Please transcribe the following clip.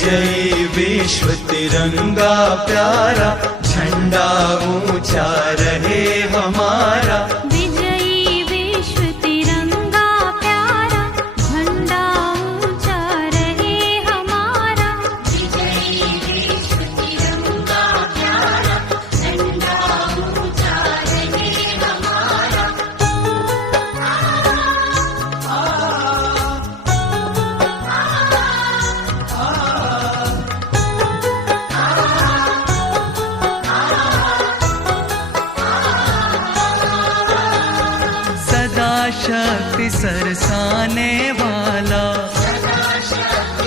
विजयी विश्व तिरंगा प्यारा, झंडा ऊंचा रहे हमारा। विजयी विश्व तिरंगा प्यारा, झंडा ऊंचा रहे हमारा। विजयी विश्व तिरंगा प्यारा, झंडा ऊंचा रहे हमारा। सदा शक्ति सरसाने वाला, सदा शक्ति